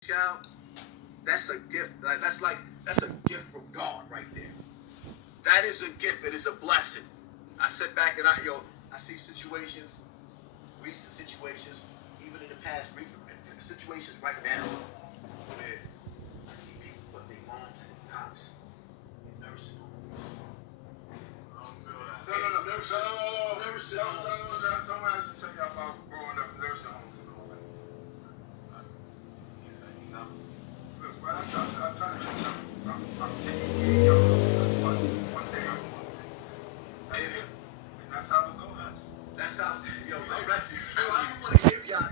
child, that's a gift. That's a gift from God right there. That is a gift. It is a blessing. I sit back and I see situations, recent situations, even in the past, situations right now where I see people put their moms and pops in nursing homes. No. Nursing homes. Tell me I should tell you about growing up in nursing homes and all that. Look, bro, I'm trying to tell you something. I'm taking care of y'all, but one day I'm going to. That's it. And that's how it's going. That's how, I don't want to give y'all,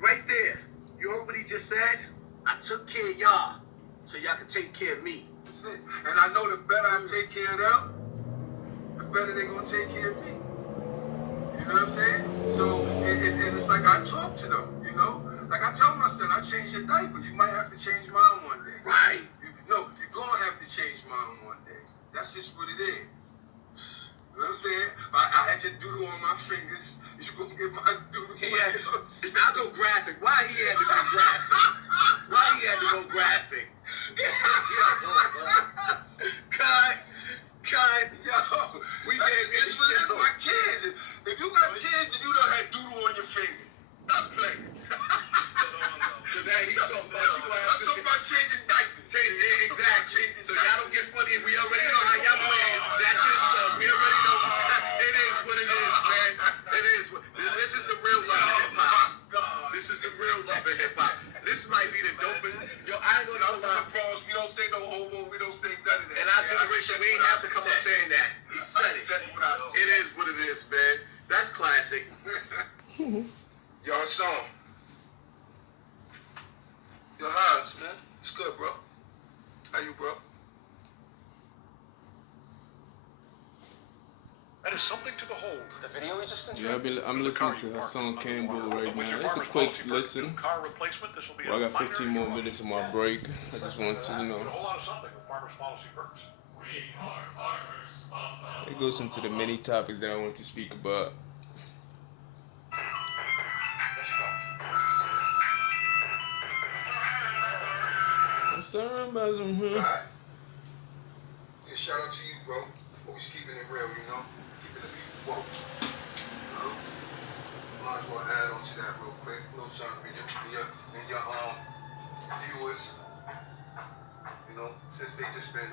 right there. You heard what he just said? I took care of y'all, so y'all can take care of me. That's it. And I know the better I take care of them, the better they're going to take care of me. You know what I'm saying? So, and it's like I talk to them, you know? Like I tell my son, I change your diaper. You might have to change mine one day. Right. You're going to have to change mine one day. That's just what it is. You know what I'm saying? I had your doodle on my fingers. You going to get my doodle. I'll go graphic. Why he had to go graphic? Cut. Yo, this is my kids. If you got kids, then you done had doodle on your fingers. Stop playing. So now he's talking about I'm talking about changing diapers. Exactly. So y'all don't get funny. We already know how y'all playing. That's his stuff. We already know. It is what it is, man. It is. This is the real love of hip hop. This is the real love of hip hop. This might be the dopest. I ain't gonna lie. We don't say no homo. We don't say none of that. In our generation, we ain't have to come up saying that. He said it. It is what it is, man. That's classic. Yo, Hassan. Yo, Haas, man. It's good, bro. How you, bro? That is something to behold. The video we just sent you. I'm listening to Hassan Campbell right now. It's a quick listen. Well, I got 15 more minutes of my break. I just want to, it goes into the many topics that I want to speak about. I'm sorry about them, huh? Right. Yeah, shout out to you, bro. Always keeping it real, you know? Keeping the people woke. You know? Might as well add on to that real quick. A little something for your viewers. You know, since they just been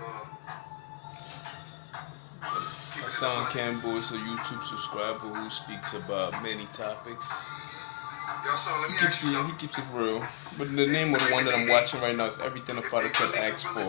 Hassan Campbell is a YouTube subscriber who speaks about many topics. Yo, so let me ask you something. He keeps it real. But the name of the one that I'm watching right now is Everything a Father Could Ask For.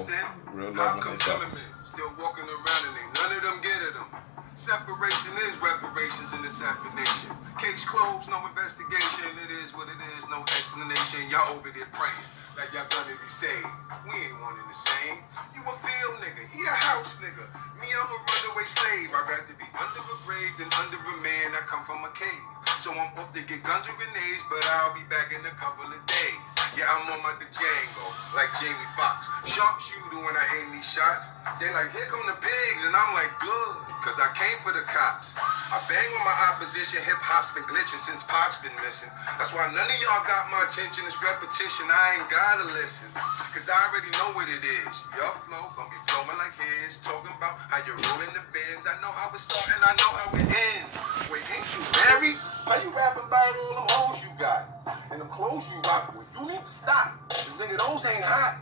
Real love and hip hop. Still walking around and ain't none of them get at them. Separation is reparations in this affirmation. Case closed, no investigation. It is what it is, no explanation. Y'all over there praying like y'all gonna be saved. We ain't one and the same. You a field nigga, he a house nigga. Me, I'm a runaway slave. I'd rather be under a grave than under a man that come from a cave. So I'm off to get guns or grenades, but I'll be back in a couple of days. Yeah, I'm on my Django, like Jamie Foxx. Sharpshooter when I aim these shots. They like, here come the pigs, and I'm like, good, cause I came for the cops. I bang on my opposition, hip-hop's been glitching since Pac's been missing. That's why none of y'all got my attention, it's repetition, I ain't gotta listen. Cause I already know what it is. Your flow gonna be flowing like his, talking about how you're rolling the bins. I know how it starts and I know how it ends. Wait, ain't you married? How you rapping about all them hoes you got? And them clothes you rock with? You need to stop. Cause nigga, those ain't hot.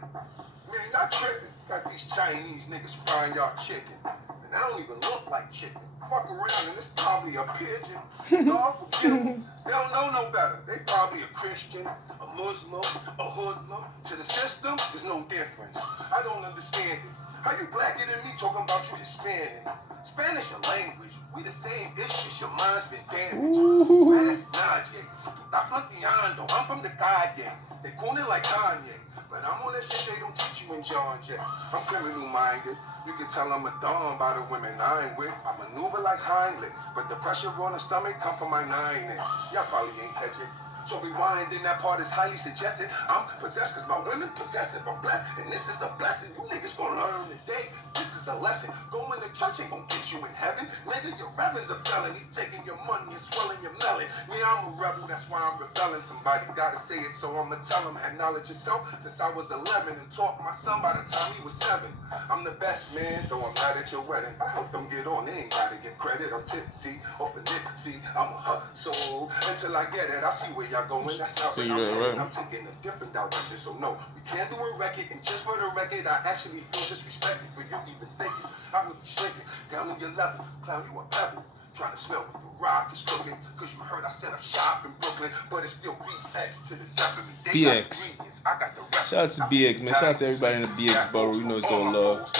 Man, y'all tripping. Got these Chinese niggas frying y'all chicken. And I don't even look like chicken. Fuck around and it's probably a pigeon. God forgive them. They don't know no better. They probably a Christian, a Muslim, a hoodlum. To the system, there's no difference. I don't understand it. How you blacker than me talking about you Hispanic? Spanish a language. We the same ish, just your mind's been damaged. Man, that's Najee. Está flanqueando. I'm from the calle. They corner like Kanye. But I'm on that shit they don't teach you in John Jay. I'm criminal-minded. You can tell I'm a don by the women I ain't with. I maneuver like Heimlich. But the pressure on the stomach come from my 9-inch. Y'all probably ain't catch it. So rewind, then that part is highly suggested. I'm possessed because my women possessive. I'm blessed, and this is a blessing. You niggas gonna learn today. This is a lesson. Going to church ain't gonna get you in heaven. Nigga, your reverend's a felon. He taking your money and swelling your melon. Yeah, I'm a rebel, that's why crime, rebelling. Somebody gotta say it, so I'ma tell him. Had knowledge of self since I was 11 and taught my son by the time he was 7. I'm the best man, though I'm not at your wedding. I help them get on, they ain't gotta get credit. I'm tipsy, off a nip, see, I'm a hustle. Until I get it, I see where y'all going. That's not See where I'm that, headed. right? I'm taking a different direction, so no, we can't do a record. And just for the record, I actually feel disrespected for you even thinking. I would be shrinking down on your level. Clown, you a pebble. Trying to smell what the rock is cooking. Cause you heard I set up shop in Brooklyn. But it's still BX to the death of me. They got BX. ingredients, I got the rest. Shout out to BX, man. Shout out to everybody in the BX borough. You know it's all love.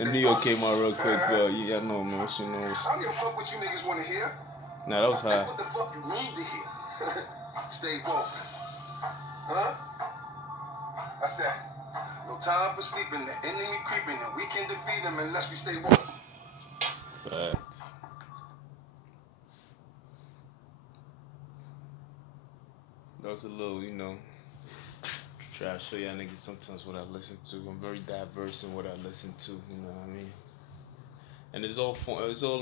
And New York came out real quick, but yeah, I know, man. What you know? I don't give a fuck what you niggas want to hear. Nah, that was high. What the fuck you need to hear? Stay woke. Huh? I said, no time for sleeping. The enemy creeping, and we can defeat them unless we stay woke. Facts. That was a little, you know, try to show y'all niggas sometimes what I listen to. I'm very diverse in what I listen to, you know what I mean? And it's all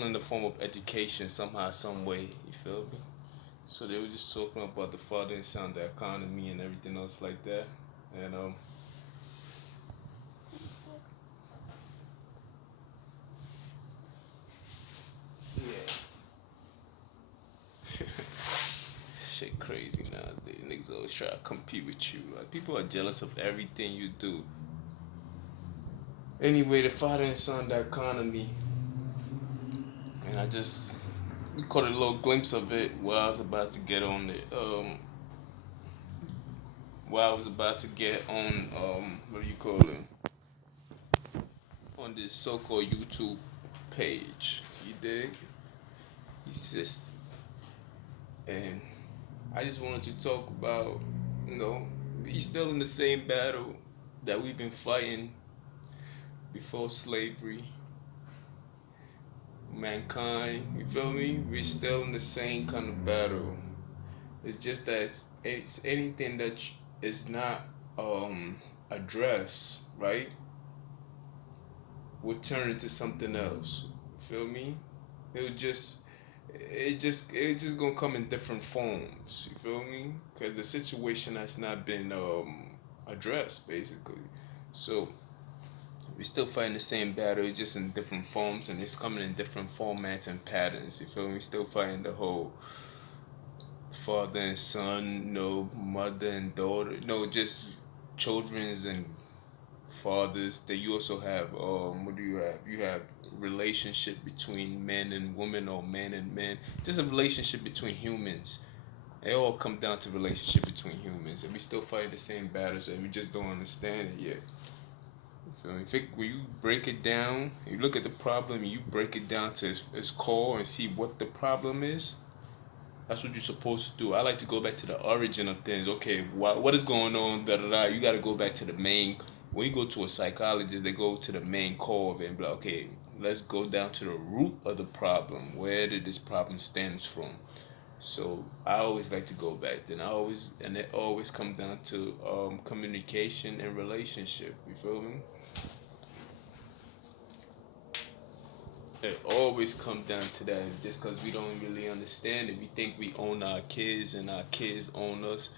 in the form of education somehow, some way, you feel me? So they were just talking about the father and son, the economy and everything else like that. And yeah. Shit crazy nowadays. Niggas always try to compete with you. Like, people are jealous of everything you do. Anyway, the father and son, the economy. And we caught a little glimpse of it while I was about to get on it. While I was about to get on, what do you call it? On this so-called YouTube page. You dig? He's just, and I just wanted to talk about, you know, we still in the same battle that we've been fighting before slavery. Mankind, you feel me? We're still in the same kind of battle. It's just that it's anything that is not addressed, right, will turn into something else. You feel me? It just gonna come in different forms. You feel me? Because the situation has not been addressed, basically. So we still fighting the same battle, just in different forms, and it's coming in different formats and patterns. You feel me? Still fighting the whole father and son, no mother and daughter, no, just children's and fathers. That you also have what do you have? You have relationship between men and women, or men and men. Just a relationship between humans. It all come down to relationship between humans, and we still fight the same battles, and we just don't understand it yet. So when you break it down, you look at the problem, and you break it down to its core and see what the problem is. That's what you're supposed to do. I like to go back to the origin of things. Okay, what is going on? Da da da. You got to go back to the main. When you go to a psychologist, they go to the main core of it and be like, okay, let's go down to the root of the problem. Where did this problem stems from? So I always like to go back. And it always comes down to communication and relationship. You feel me? It always comes down to that. Just because we don't really understand it, we think we own our kids and our kids own us.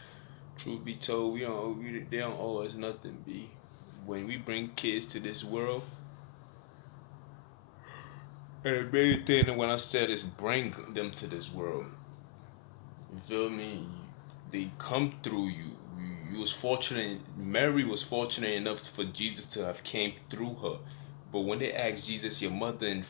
Truth be told, they don't owe us nothing. When we bring kids to this world, and the main thing when I said is bring them to this world. You feel me? They come through you. You was fortunate. Mary was fortunate enough for Jesus to have came through her. But when they asked Jesus, your mother and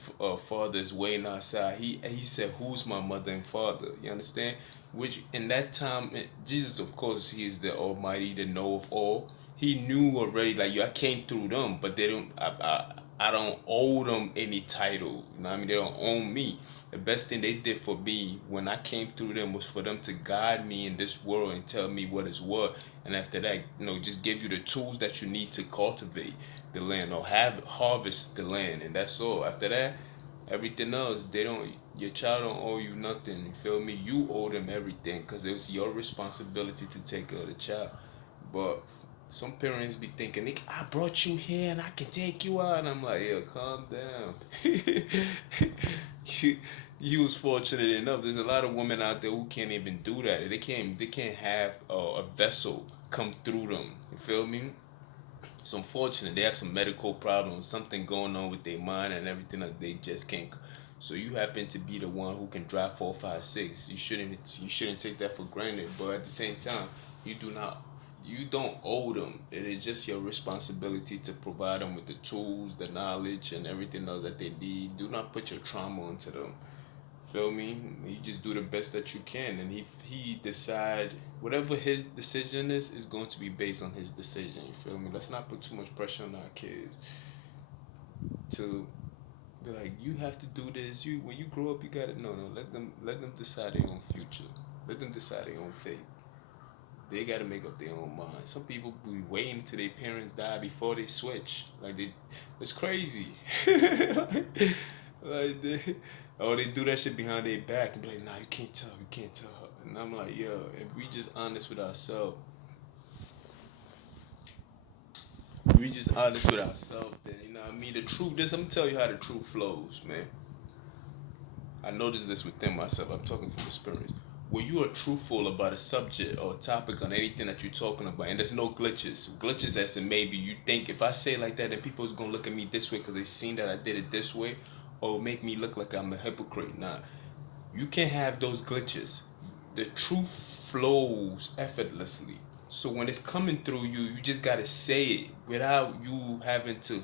father is waiting outside, he said, who's my mother and father? You understand? Which in that time, Jesus, of course, he is the Almighty, the know of all. He knew already, like, I came through them, but they don't. I don't owe them any title. You know what I mean? They don't own me. The best thing they did for me when I came through them was for them to guide me in this world and tell me what is what. And after that, just give you the tools that you need to cultivate the land or harvest the land, and that's all. After that, everything else, your child don't owe you nothing. You feel me? You owe them everything, because it's your responsibility to take care of the child. But some parents be thinking, I brought you here and I can take you out, and I'm like, yeah, calm down. you was fortunate enough. There's a lot of women out there who can't even do that. They can't have a vessel come through them. You feel me? It's unfortunate. They have some medical problems, something going on with their mind and everything that they just can't. So you happen to be the one who can drive 4, 5, 6. You shouldn't take that for granted. But at the same time, you do not you don't owe them. It is just your responsibility to provide them with the tools, the knowledge, and everything else that they need. Do not put your trauma onto them. Feel me? You just do the best that you can, and he decide whatever his decision is going to be based on his decision. You feel me? Let's not put too much pressure on our kids to be like, you have to do this. You when you grow up, you gotta no. Let them decide their own future. Let them decide their own fate. They gotta make up their own mind. Some people be waiting till their parents die before they switch. It's crazy. like they, they do that shit behind their back and be like, nah, you can't tell her. And I'm like, yo, if we just honest with ourselves, then you know what I mean. The truth is, I'm gonna tell you how the truth flows, man. I noticed this within myself. I'm talking from experience. When you are truthful about a subject or a topic on anything that you're talking about, and there's no glitches as in maybe you think if I say it like that, then people's gonna look at me this way because they seen that I did it this way, or make me look like I'm a hypocrite. Nah, you can't have those glitches. The truth flows effortlessly. So when it's coming through you, you just gotta say it without you having to.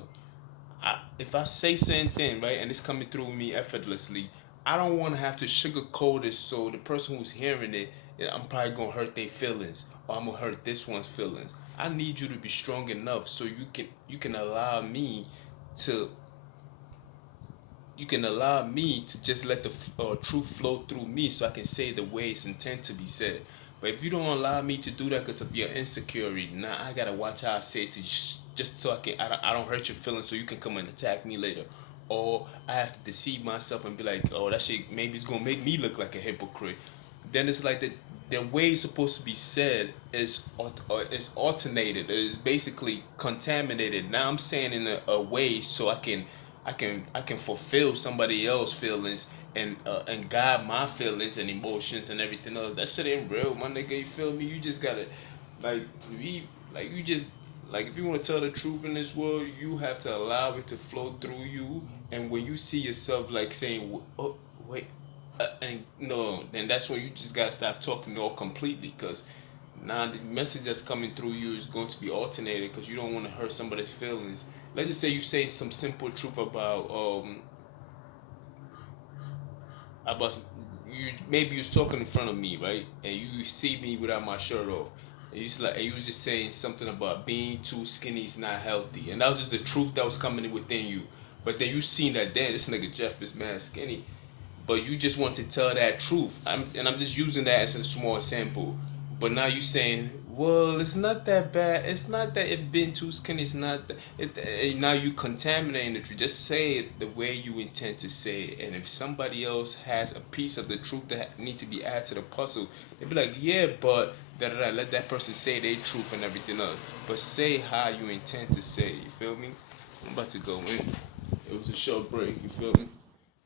If I say something right and it's coming through me effortlessly, I don't want to have to sugarcoat it so the person who's hearing it, I'm probably gonna hurt their feelings or I'm gonna hurt this one's feelings. I need you to be strong enough so you can allow me to just let the truth flow through me so I can say it the way it's intended to be said. But if you don't allow me to do that because of your insecurity, now I gotta watch how I say it just so I don't hurt your feelings so you can come and attack me later. Or I have to deceive myself and be like, oh, that shit maybe it's gonna make me look like a hypocrite. Then it's like the way it's supposed to be said is alternated, is basically contaminated. Now I'm saying in a way so I can fulfill somebody else's feelings and guide my feelings and emotions and everything else. That shit ain't real, my nigga. You feel me? You just gotta like you just like if you want to tell the truth in this world, you have to allow it to flow through you. And when you see yourself like saying, oh wait, and no, then that's when you just gotta stop talking all completely, because now the message that's coming through you is going to be alternated because you don't want to hurt somebody's feelings. Let's just say you say some simple truth about you. Maybe you was talking in front of me, right? And you see me without my shirt off. And you was just saying something about being too skinny is not healthy, and that was just the truth that was coming in within you. But then you seen that, damn, this nigga Jeff is mad skinny, but you just want to tell that truth. I'm just using that as a small sample. But now you saying, well, it's not that bad. It's not that it been too skinny. It's not that. Now you contaminating the truth. Just say it the way you intend to say it. And if somebody else has a piece of the truth that need to be added to the puzzle, they be like, yeah, but da-da-da. Let that person say their truth and everything else. But say how you intend to say it. You feel me? I'm about to go in. It was a short break. You feel me?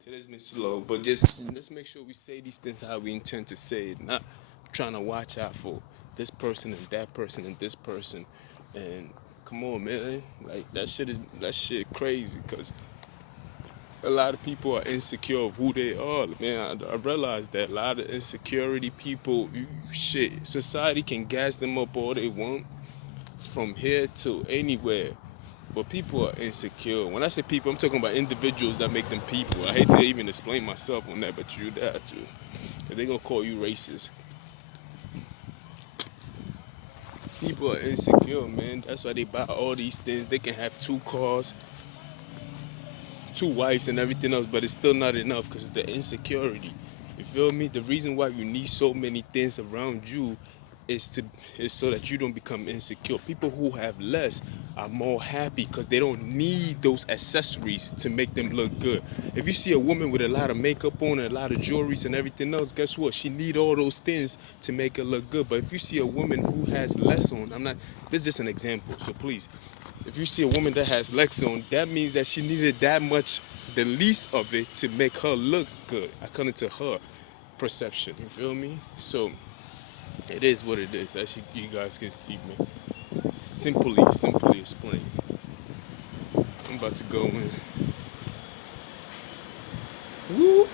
Today's been slow, but just let's make sure we say these things how we intend to say it, not trying to watch out for this person and that person and this person. And come on, man, like that shit crazy, because a lot of people are insecure of who they are, man. I realize that a lot of insecurity people, society can gas them up all they want from here to anywhere. But people are insecure. When I say people, I'm talking about individuals that make them people. I hate to even explain myself on that, but you have to. Because they're going to call you racist. People are insecure, man. That's why they buy all these things. They can have 2 cars, 2 wives, and everything else, but it's still not enough because it's the insecurity. You feel me? The reason why you need so many things around you is so that you don't become insecure. People who have less are more happy because they don't need those accessories to make them look good. If you see a woman with a lot of makeup on and a lot of jewelries and everything else, guess what? She need all those things to make her look good. But if you see a woman who has less on, this is just an example, so please. If you see a woman that has less on, that means that she needed that much the least of it to make her look good, according to her perception. You feel me? So it is what it is, as you guys can see, man. Simply explained. I'm about to go in. Woo!